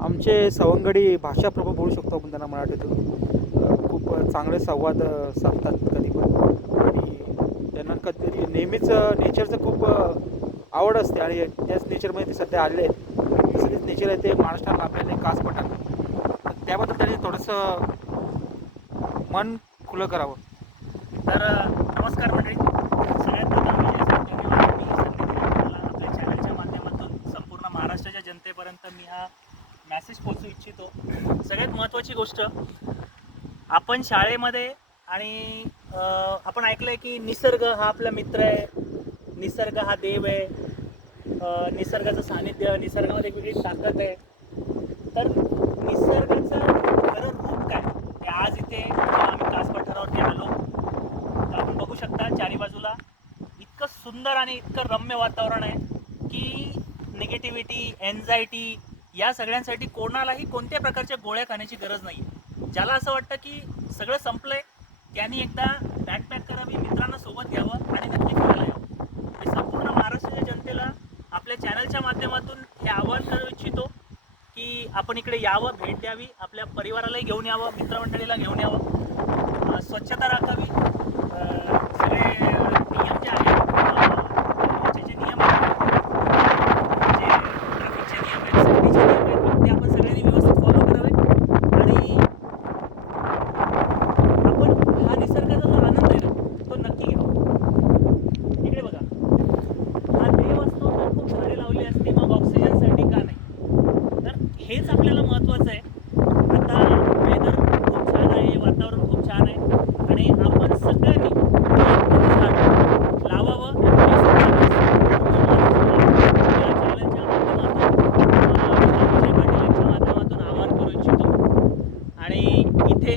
आमचे सवंगडी भाषाप्रभू बोलू शकतो आपण त्यांना मराठीतून. खूप चांगले संवाद साधतात कधी पण. आणि त्यांना कधीतरी नेहमीच नेचरचं खूप आवड असते. आणि त्याच नेचरमध्ये ते सध्या आलेले आहेत. तसं नेचर आहे ते महाराष्ट्रात आपल्याला कास पटात त्याबद्दल त्यांनी थोडंसं मन खुलं करावं. तर नमस्कार मंडळी. सगळ्यात मी आपल्या चॅनलच्या माध्यमातून संपूर्ण महाराष्ट्राच्या जनतेपर्यंत मी हा मॅसेज पोचू इच्छितो. सगळ्यात महत्त्वाची गोष्ट आपण शाळेमध्ये आणि आपण ऐकलं आहे की निसर्ग हा आपला मित्र आहे. निसर्ग हा देव आहे. निसर्गाचं सानिध्य निसर्गामध्ये एक वेगळी ताकद आहे. तर निसर्गाचं खरं रूप काय? ते आज इथे आम्ही कास पठारावरती आलो. तर आपण बघू शकता चारी बाजूला इतकं सुंदर आणि इतकं रम्य वातावरण आहे की निगेटिव्हिटी एन्झायटी या सगळ्यांसाठी कोणालाही कोणत्या प्रकारच्या गोळ्या खाण्याची गरज नाही ज्याला असं वाटतं की सगळं संपलंय त्यांनी एकदा बॅकपॅक करावी मित्रांना सोबत घ्यावं आणि नक्की फिरायला यावं. मी संपूर्ण महाराष्ट्राच्या जनतेला आपल्या चॅनलच्या माध्यमातून हे आवाहन करू इच्छितो की आपण इकडे यावं भेट द्यावी आपल्या परिवारालाही घेऊन यावं मित्रमंडळीला घेऊन यावं अ, स्वच्छता राखावी अ, सगळे नियम जे आहेत अ, जे जे नियम आहेत जे ट्रॅफिकचे नियम आहेत सेफ्टीचे नियम आहेत ते आपण सगळ्यांनी व्यवस्थित फॉलो करावे आणि आपण हा निसर्गाचा जो आनंद आहे ना तो नक्की घ्यावा इकडे बघा हा देव असतो तर खूप झाडे लावली असती मग ऑक्सिजनसाठी का नाही तर हेच आपल्याला महत्त्वाचं आहे. आता वेदर खूप छान आहे वातावरण खूप छान आहे. आणि आपण सगळ्यांनी झाड लावावं. चॅनलच्या माध्यमातून पाटील यांच्या माध्यमातून आवाहन करू इच्छितो आणि इथे